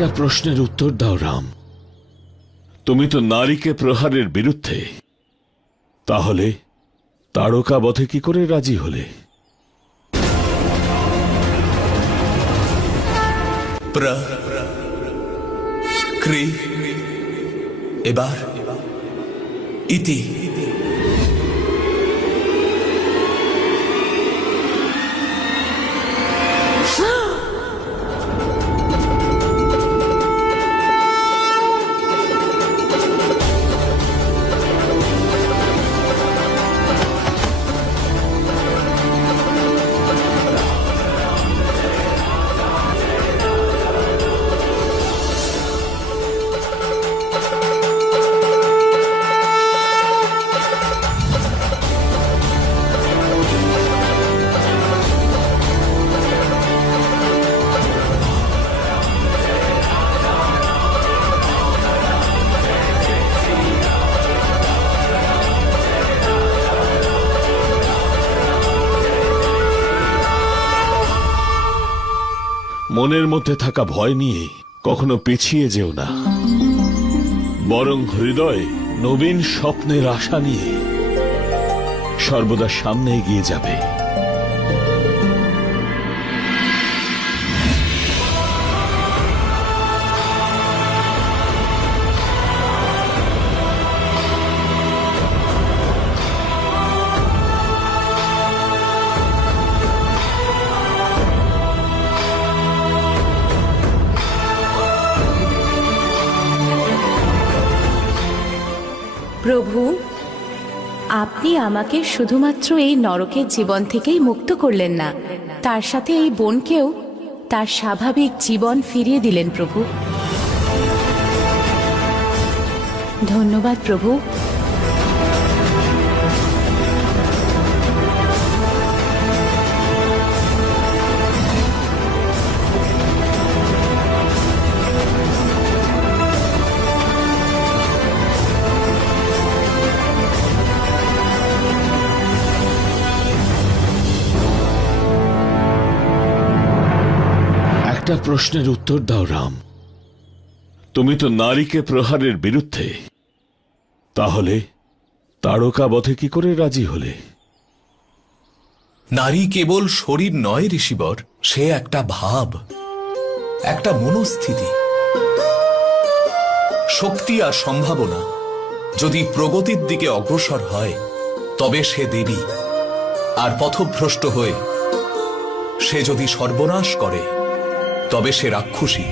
একটা প্রশ্নের উত্তর দাও রাম। তুমি তো নারীকে প্রহারের বিরুদ্ধে, তাহলে তারকা বধে কি করে রাজি হলে? এবার ইতি। মনের মধ্যে থাকা ভয় নিয়ে কখনো পিছিয়ে যেও না, বরং হৃদয়ে নবীন স্বপ্নের আশা নিয়ে সর্বদা সামনে এগিয়ে যাবে। প্রভু, আপনি আমাকে শুধুমাত্র এই নরকের জীবন থেকেই মুক্ত করলেন না, তার সাথে এই বোনকেও তার স্বাভাবিক জীবন ফিরিয়ে দিলেন প্রভু। ধন্যবাদ প্রভু। একটা প্রশ্নের উত্তর দাও রাম। তুমি তো নারীকে প্রহারের বিরুদ্ধে, তাহলে তারকা বধে কি করে রাজি হলে? নারী কেবল শরীর নয় ঋষিবর, সে একটা ভাব, একটা মনস্থিতি, শক্তি আর সম্ভাবনা। যদি প্রগতির দিকে অগ্রসর হয় তবে সে দেবী, আর পথভ্রষ্ট হয়ে সে যদি সর্বনাশ করে তবে সে রাক্ষসী।